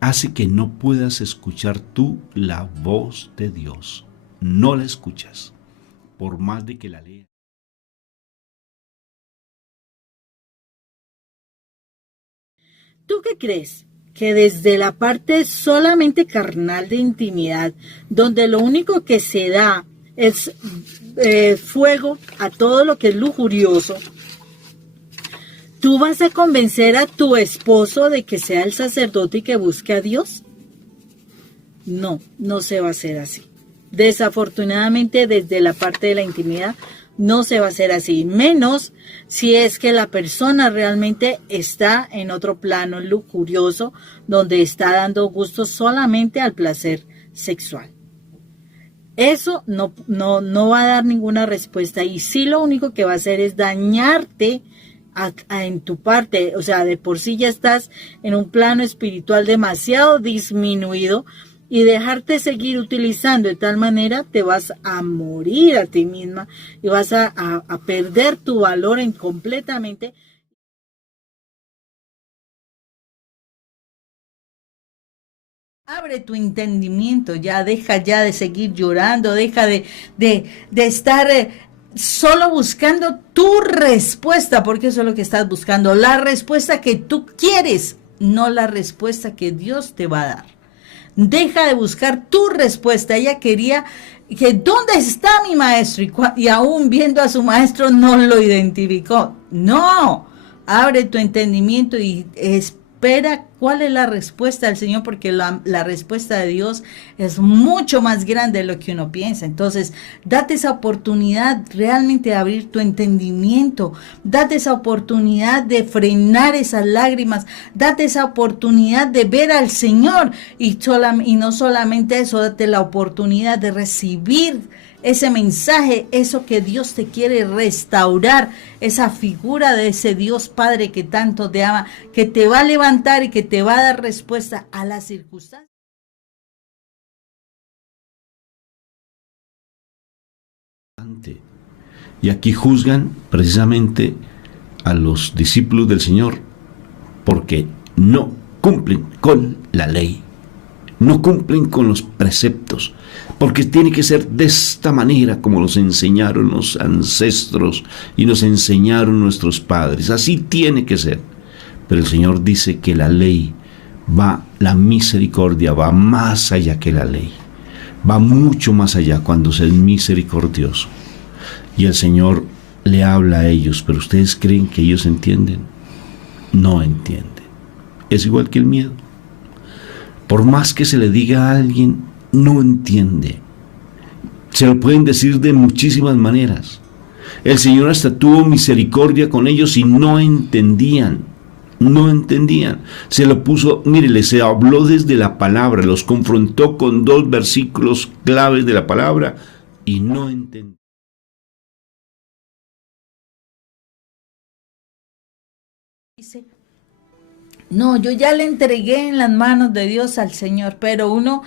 hace que no puedas escuchar tú la voz de Dios. No la escuchas, por más de que la leas. ¿Tú qué crees? Que desde la parte solamente carnal de intimidad, donde lo único que se da es fuego a todo lo que es lujurioso, ¿tú vas a convencer a tu esposo de que sea el sacerdote y que busque a Dios? No, no se va a hacer así. Desafortunadamente, desde la parte de la intimidad, no se va a hacer así, menos si es que la persona realmente está en otro plano lujurioso, donde está dando gusto solamente al placer sexual. eso no va a dar ninguna respuesta, y sí lo único que va a hacer es dañarte en tu parte. O sea, de por sí ya estás en un plano espiritual demasiado disminuido, y dejarte seguir utilizando de tal manera te vas a morir a ti misma y vas a perder tu valor completamente. Abre tu entendimiento, deja de seguir llorando, deja de estar solo buscando tu respuesta, porque eso es lo que estás buscando, la respuesta que tú quieres, no la respuesta que Dios te va a dar. Deja de buscar tu respuesta. Ella quería que ¿dónde está mi maestro? Y aún viendo a su maestro no lo identificó. No, abre tu entendimiento y espera cuál es la respuesta del Señor, porque la respuesta de Dios es mucho más grande de lo que uno piensa. Entonces, date esa oportunidad realmente de abrir tu entendimiento, date esa oportunidad de frenar esas lágrimas, date esa oportunidad de ver al Señor, y no solamente eso, date la oportunidad de recibir ese mensaje, eso que Dios te quiere restaurar, esa figura de ese Dios Padre que tanto te ama, que te va a levantar y que te va a dar respuesta a las circunstancias. Y aquí juzgan precisamente a los discípulos del Señor porque no cumplen con la ley, no cumplen con los preceptos, porque tiene que ser de esta manera como nos enseñaron los ancestros y nos enseñaron nuestros padres. Así tiene que ser. Pero el Señor dice que la ley la misericordia va más allá que la ley, va mucho más allá cuando se es misericordioso. Y el Señor le habla a ellos, pero ustedes creen que ellos entienden. No entienden. Es igual que el miedo. Por más que se le diga a alguien, no entiende. Se lo pueden decir de muchísimas maneras. El Señor hasta tuvo misericordia con ellos y no entendían. No entendían. Se lo puso, mire, les habló desde la palabra, los confrontó con 2 versículos claves de la palabra y no entendían. Dice, no, yo ya le entregué en las manos de Dios al Señor, pero uno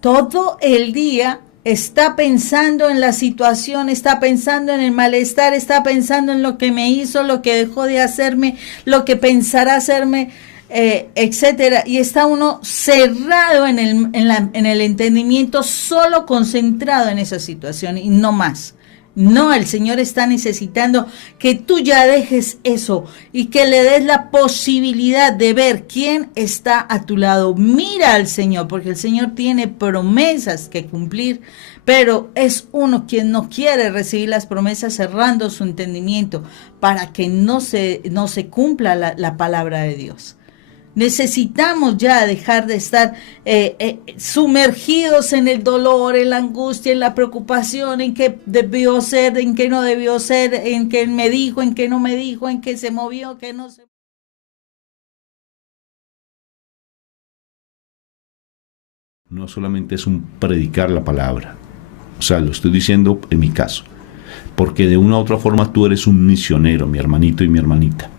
todo el día está pensando en la situación, está pensando en el malestar, está pensando en lo que me hizo, lo que dejó de hacerme, lo que pensará hacerme, etcétera. Y está uno cerrado en el entendimiento, solo concentrado en esa situación y no más. No, el Señor está necesitando que tú ya dejes eso y que le des la posibilidad de ver quién está a tu lado. Mira al Señor, porque el Señor tiene promesas que cumplir, pero es uno quien no quiere recibir las promesas, cerrando su entendimiento para que no se cumpla la palabra de Dios. Necesitamos ya dejar de estar sumergidos en el dolor, en la angustia, en la preocupación, en qué debió ser, en qué no debió ser, en qué me dijo, en qué no me dijo, en qué se movió, qué no se movió. No solamente es un predicar la palabra, o sea, lo estoy diciendo en mi caso, porque de una u otra forma tú eres un misionero, mi hermanito y mi hermanita.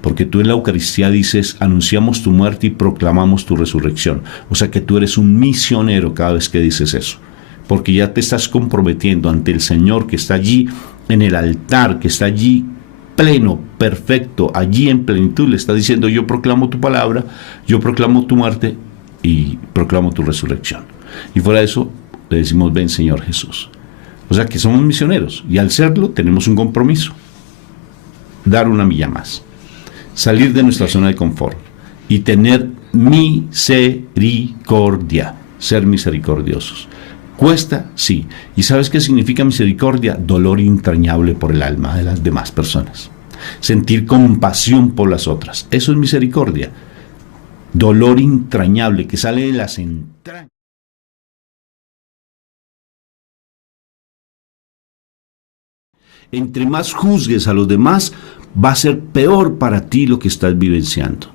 Porque tú en la Eucaristía dices, anunciamos tu muerte y proclamamos tu resurrección. O sea que tú eres un misionero cada vez que dices eso. Porque ya te estás comprometiendo ante el Señor que está allí en el altar, que está allí pleno, perfecto, allí en plenitud. Le está diciendo, yo proclamo tu palabra, yo proclamo tu muerte y proclamo tu resurrección. Y fuera de eso, le decimos, ven Señor Jesús. O sea que somos misioneros y al serlo tenemos un compromiso. Dar una milla más. Salir de nuestra zona de confort y tener misericordia, ser misericordiosos. ¿Cuesta? Sí. ¿Y sabes qué significa misericordia? Dolor entrañable por el alma de las demás personas. Sentir compasión por las otras. Eso es misericordia. Dolor entrañable que sale de las entrañas. Entre más juzgues a los demás, va a ser peor para ti lo que estás vivenciando.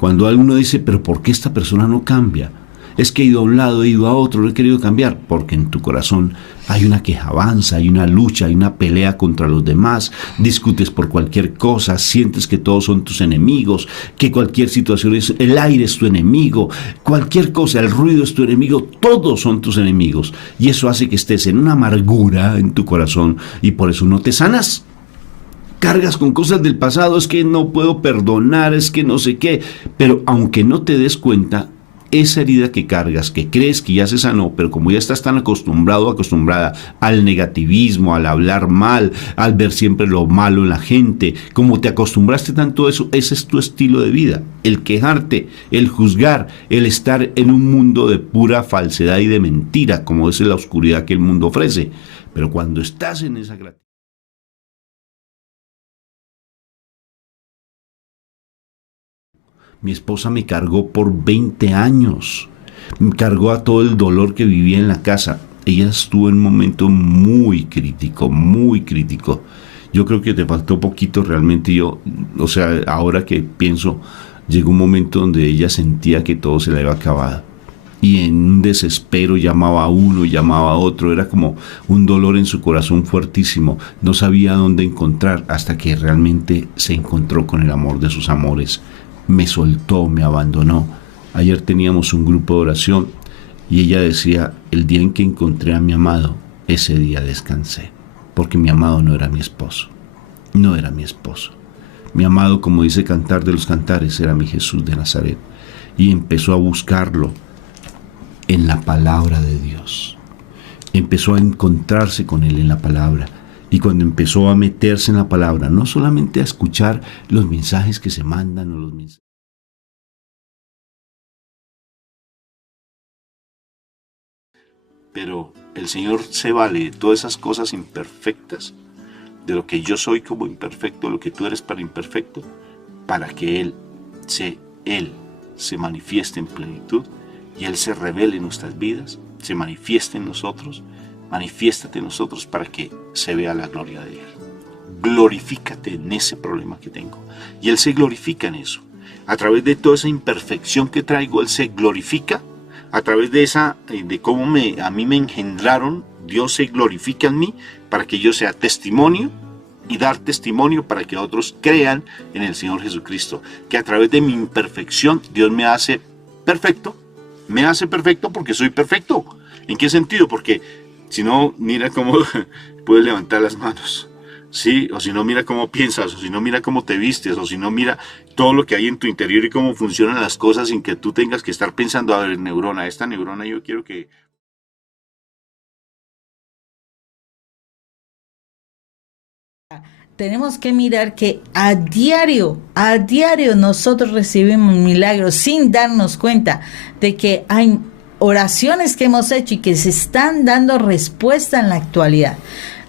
Cuando alguno dice, pero ¿por qué esta persona no cambia? es que he ido a un lado, he ido a otro, lo he querido cambiar, porque en tu corazón hay una quejabanza, hay una lucha, hay una pelea contra los demás, discutes por cualquier cosa, sientes que todos son tus enemigos, que cualquier situación es, el aire es tu enemigo, cualquier cosa, el ruido es tu enemigo, todos son tus enemigos, y eso hace que estés en una amargura en tu corazón, y por eso no te sanas. Cargas con cosas del pasado, es que no puedo perdonar, es que no sé qué, pero aunque no te des cuenta, esa herida que cargas, que crees que ya se sanó, pero como ya estás tan acostumbrado, acostumbrada al negativismo, al hablar mal, al ver siempre lo malo en la gente, como te acostumbraste tanto a eso, ese es tu estilo de vida, el quejarte, el juzgar, el estar en un mundo de pura falsedad y de mentira, como es la oscuridad que el mundo ofrece. Pero cuando estás en esa gratitud, mi esposa me cargó por 20 años, me cargó a todo el dolor que vivía en la casa. Ella estuvo en un momento muy crítico, muy crítico. Yo creo que te faltó poquito realmente. Ahora que pienso, llegó un momento donde ella sentía que todo se le había acabado. Y en un desespero llamaba a uno, llamaba a otro, era como un dolor en su corazón fuertísimo. No sabía dónde encontrar hasta que realmente se encontró con el amor de sus amores. Me soltó, me abandonó. Ayer teníamos un grupo de oración y ella decía, el día en que encontré a mi amado, ese día descansé, porque mi amado no era mi esposo, no era mi esposo. Mi amado, como dice Cantar de los Cantares, era mi Jesús de Nazaret. Y empezó a buscarlo en la palabra de Dios. Empezó a encontrarse con él en la palabra. Y cuando empezó a meterse en la palabra, no solamente a escuchar los mensajes que se mandan o los mensajes, pero el Señor se vale de todas esas cosas imperfectas, de lo que yo soy como imperfecto, lo que tú eres para imperfecto, para que Él se manifieste en plenitud y Él se revele en nuestras vidas, se manifieste en nosotros. Manifiéstate en nosotros para que se vea la gloria de Él. Glorifícate en ese problema que tengo. Y Él se glorifica en eso. A través de toda esa imperfección que traigo, Él se glorifica. A través de cómo a mí me engendraron, Dios se glorifica en mí para que yo sea testimonio y dar testimonio para que otros crean en el Señor Jesucristo. Que a través de mi imperfección, Dios me hace perfecto. Me hace perfecto porque soy perfecto. ¿En qué sentido? Porque si no, mira cómo puedes levantar las manos, ¿sí? O si no, mira cómo piensas, o si no, mira cómo te vistes, o si no, mira todo lo que hay en tu interior y cómo funcionan las cosas sin que tú tengas que estar pensando, a ver, esta neurona yo quiero que... Tenemos que mirar que a diario nosotros recibimos milagros sin darnos cuenta de que hay oraciones que hemos hecho y que se están dando respuesta en la actualidad.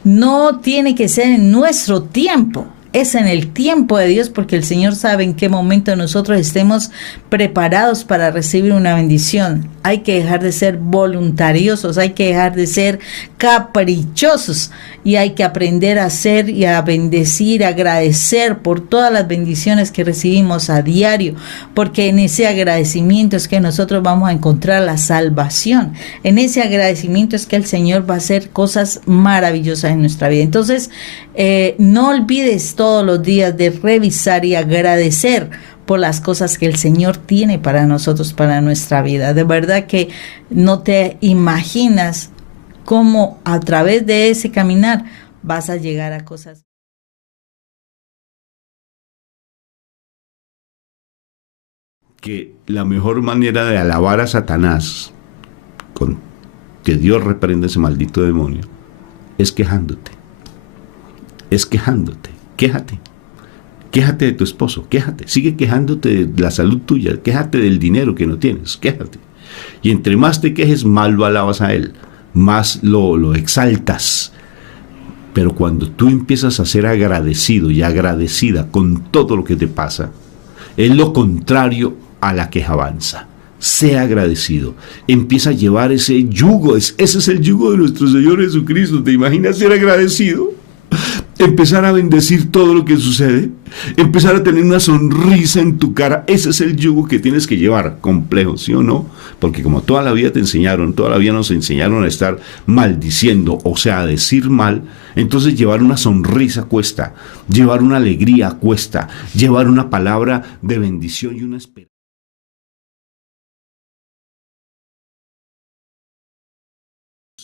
No tiene que ser en nuestro tiempo, es en el tiempo de Dios, porque el Señor sabe en qué momento nosotros estemos preparados para recibir una bendición. Hay que dejar de ser voluntariosos, hay que dejar de ser caprichosos y hay que aprender a hacer y a bendecir, a agradecer por todas las bendiciones que recibimos a diario, porque en ese agradecimiento es que nosotros vamos a encontrar la salvación. En ese agradecimiento es que el Señor va a hacer cosas maravillosas en nuestra vida. Entonces, no olvides todos los días de revisar y agradecer por las cosas que el Señor tiene para nosotros, para nuestra vida. De verdad que no te imaginas cómo a través de ese caminar vas a llegar a cosas. Que la mejor manera de alabar a Satanás, que Dios reprenda ese maldito demonio, es quejándote. Es quejándote. Quéjate de tu esposo, quéjate. Sigue quejándote de la salud tuya, quéjate del dinero que no tienes, quéjate. Y entre más te quejes, más lo alabas a Él, más lo exaltas. Pero cuando tú empiezas a ser agradecido y agradecida con todo lo que te pasa, es lo contrario a la quejabanza. Sea agradecido, empieza a llevar ese yugo, ese es el yugo de nuestro Señor Jesucristo. ¿Te imaginas ser agradecido? empezar a bendecir todo lo que sucede, empezar a tener una sonrisa en tu cara. Ese es el yugo que tienes que llevar, complejo, ¿sí o no? Porque como toda la vida te enseñaron, toda la vida nos enseñaron a estar maldiciendo, o sea, a decir mal, entonces llevar una sonrisa cuesta, llevar una alegría cuesta, llevar una palabra de bendición y una esperanza.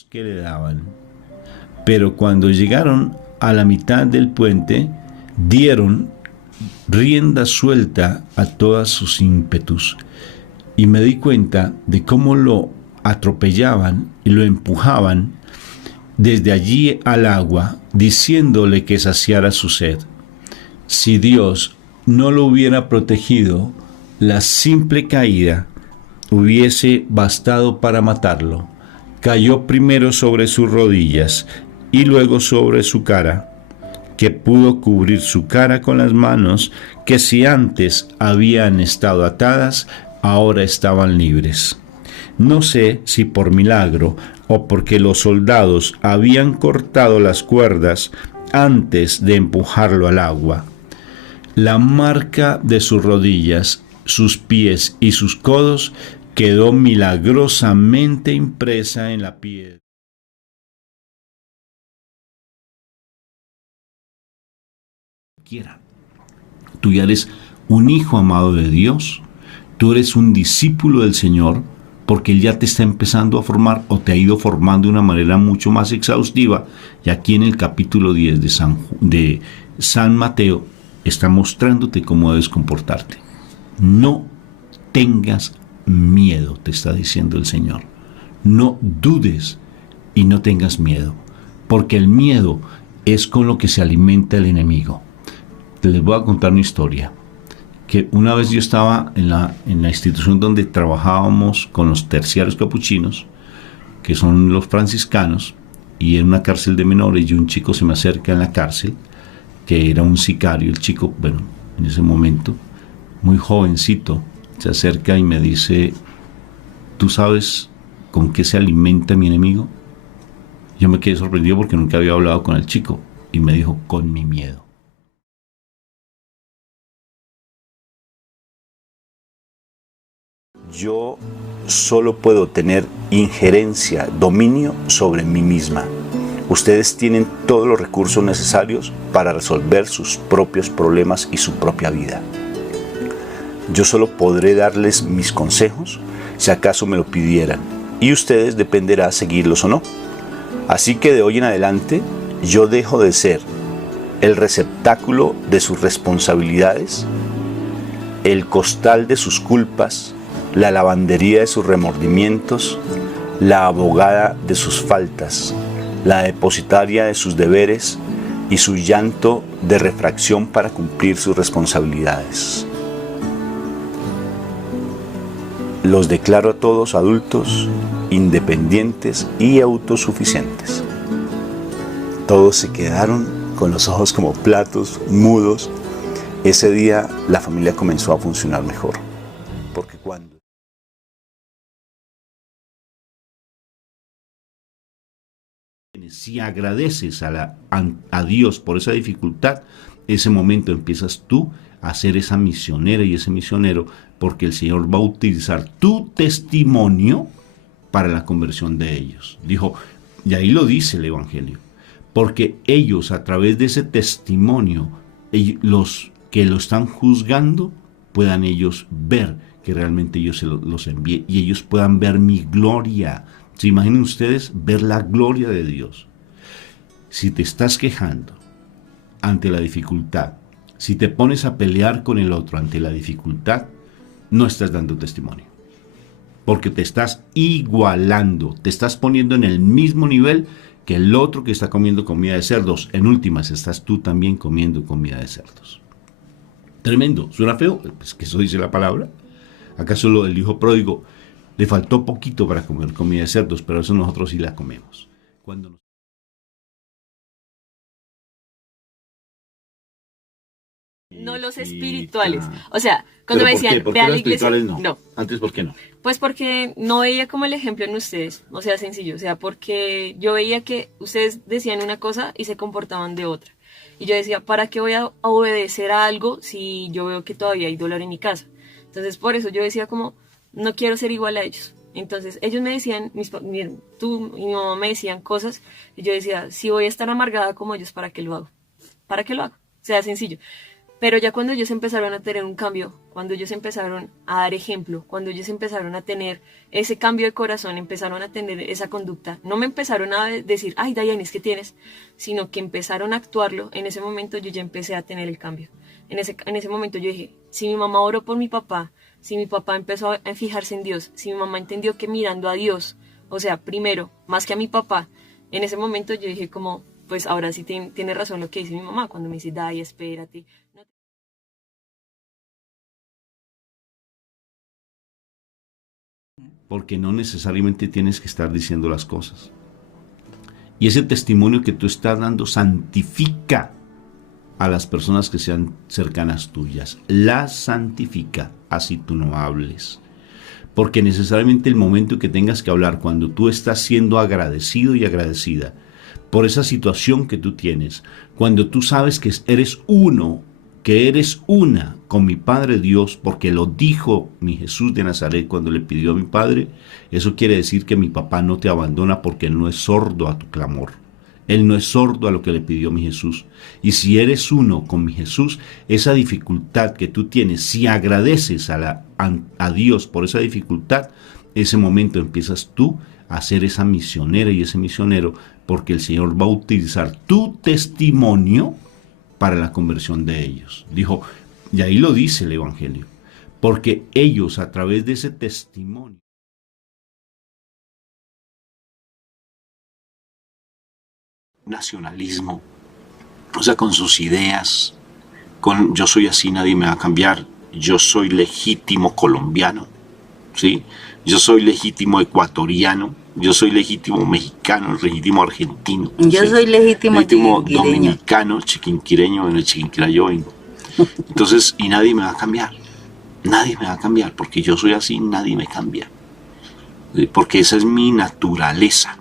Que le daban. Pero cuando llegaron a la mitad del puente, dieron rienda suelta a todos sus ímpetus, y me di cuenta de cómo lo atropellaban y lo empujaban desde allí al agua, diciéndole que saciara su sed. Si Dios no lo hubiera protegido, la simple caída hubiese bastado para matarlo. Cayó primero sobre sus rodillas y luego sobre su cara, que pudo cubrir su cara con las manos que si antes habían estado atadas, ahora estaban libres. No sé si por milagro o porque los soldados habían cortado las cuerdas antes de empujarlo al agua. La marca de sus rodillas, sus pies y sus codos quedó milagrosamente impresa en la piedra. Tú ya eres un hijo amado de Dios, tú eres un discípulo del Señor, porque Él ya te está empezando a formar o te ha ido formando de una manera mucho más exhaustiva. Y aquí en el capítulo 10 de San Mateo está mostrándote cómo debes comportarte. No tengas miedo, te está diciendo el Señor. No dudes y no tengas miedo, porque el miedo es con lo que se alimenta el enemigo. Les voy a contar una historia, que una vez yo estaba en la institución donde trabajábamos con los terciarios capuchinos, que son los franciscanos, y en una cárcel de menores, y un chico se me acerca en la cárcel, que era un sicario. El chico, bueno, en ese momento, muy jovencito, se acerca y me dice: ¿tú sabes con qué se alimenta mi enemigo? Yo me quedé sorprendido porque nunca había hablado con el chico, y me dijo: con mi miedo. Yo solo puedo tener injerencia, dominio sobre mí misma. Ustedes tienen todos los recursos necesarios para resolver sus propios problemas y su propia vida. Yo solo podré darles mis consejos si acaso me lo pidieran, y ustedes dependerá seguirlos o no. Así que de hoy en adelante yo dejo de ser el receptáculo de sus responsabilidades, el costal de sus culpas, la lavandería de sus remordimientos, la abogada de sus faltas, la depositaria de sus deberes y su llanto de refracción para cumplir sus responsabilidades. Los declaro a todos adultos, independientes y autosuficientes. Todos se quedaron con los ojos como platos, mudos. Ese día la familia comenzó a funcionar mejor, porque cuando si agradeces a Dios por esa dificultad, ese momento empiezas tú a ser esa misionera y ese misionero, porque el Señor va a utilizar tu testimonio para la conversión de ellos. Dijo, y ahí lo dice el Evangelio, porque ellos, a través de ese testimonio, los que lo están juzgando, puedan ellos ver que realmente yo se los envié, y ellos puedan ver mi gloria. ¿Se imaginen ustedes ver la gloria de Dios? Si te estás quejando ante la dificultad, si te pones a pelear con el otro ante la dificultad, no estás dando testimonio. Porque te estás igualando, te estás poniendo en el mismo nivel que el otro que está comiendo comida de cerdos. En últimas, estás tú también comiendo comida de cerdos. Tremendo. ¿Suena feo? Pues que eso dice la palabra. ¿Acaso lo del hijo pródigo le faltó poquito para comer comida de cerdos? Pero eso nosotros sí la comemos. No los espirituales. O sea, cuando me decían, ¿por ve qué a la los iglesia. espirituales no? No. Antes, ¿por qué no? Pues porque no veía como el ejemplo en ustedes. O sea, sencillo. O sea, porque yo veía que ustedes decían una cosa y se comportaban de otra. Y yo decía, ¿para qué voy a obedecer a algo si yo veo que todavía hay dolor en mi casa? Entonces por eso yo decía como, no quiero ser igual a ellos. Entonces ellos me decían, tú y mi mamá me decían cosas, y yo decía, si voy a estar amargada como ellos, ¿para qué lo hago? ¿Para qué lo hago? O sea, sencillo. Pero ya cuando ellos empezaron a tener un cambio, cuando ellos empezaron a dar ejemplo, cuando ellos empezaron a tener ese cambio de corazón, empezaron a tener esa conducta, no me empezaron a decir, ay, Dayanis, ¿qué tienes? Sino que empezaron a actuarlo. En ese momento yo ya empecé a tener el cambio. En ese momento yo dije, si mi mamá oró por mi papá, si mi papá empezó a fijarse en Dios, si mi mamá entendió que mirando a Dios, o sea, primero, más que a mi papá, en ese momento yo dije como, pues ahora sí tiene razón lo que dice mi mamá cuando me dice, Day, espérate. Porque no necesariamente tienes que estar diciendo las cosas. Y ese testimonio que tú estás dando santifica a las personas que sean cercanas tuyas. Las santifica, así tú no hables. Porque necesariamente el momento que tengas que hablar, cuando tú estás siendo agradecido y agradecida por esa situación que tú tienes, cuando tú sabes que eres uno, que eres una con mi Padre Dios, porque lo dijo mi Jesús de Nazaret cuando le pidió a mi Padre, eso quiere decir que mi papá no te abandona porque Él no es sordo a tu clamor. Él no es sordo a lo que le pidió mi Jesús. Y si eres uno con mi Jesús, esa dificultad que tú tienes, si agradeces a Dios por esa dificultad, ese momento empiezas tú a ser esa misionera y ese misionero, porque el Señor va a utilizar tu testimonio para la conversión de ellos. Dijo, y ahí lo dice el Evangelio, porque ellos a través de ese testimonio, nacionalismo, o sea, con sus ideas, con yo soy así, nadie me va a cambiar, yo soy legítimo colombiano, ¿sí? Yo soy legítimo ecuatoriano, yo soy legítimo mexicano, legítimo argentino. Yo ¿sí? Soy legítimo dominicano, chiquinquireño, bueno, el chiquinquirá yo vengo. Entonces, y nadie me va a cambiar, nadie me va a cambiar, porque yo soy así, nadie me cambia, porque esa es mi naturaleza,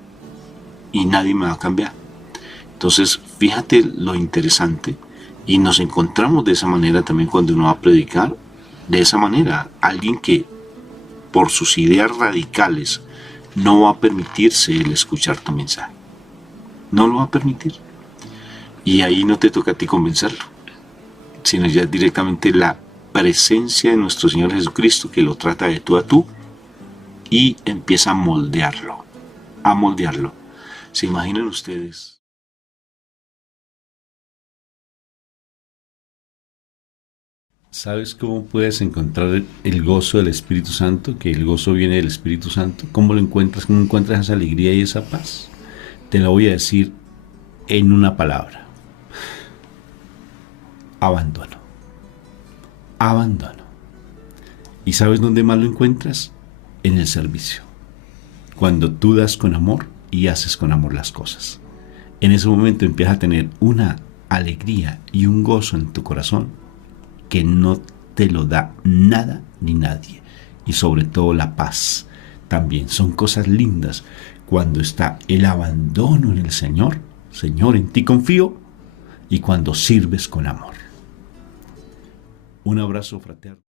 y nadie me va a cambiar. Entonces, fíjate lo interesante, y nos encontramos de esa manera también cuando uno va a predicar, de esa manera, alguien que por sus ideas radicales no va a permitirse el escuchar tu mensaje, no lo va a permitir, y ahí no te toca a ti convencerlo, sino ya directamente la presencia de nuestro Señor Jesucristo que lo trata de tú a tú y empieza a moldearlo, ¿Se imaginan ustedes? ¿Sabes cómo puedes encontrar el gozo del Espíritu Santo? Que el gozo viene del Espíritu Santo. ¿Cómo lo encuentras? ¿Cómo encuentras esa alegría y esa paz? Te la voy a decir en una palabra. Abandono. Abandono. ¿Y sabes dónde más lo encuentras? En el servicio. Cuando tú das con amor y haces con amor las cosas. En ese momento empiezas a tener una alegría y un gozo en tu corazón que no te lo da nada ni nadie. Y sobre todo la paz. También son cosas lindas cuando está el abandono en el Señor. Señor, en ti confío. Y cuando sirves con amor. Un abrazo fraterno.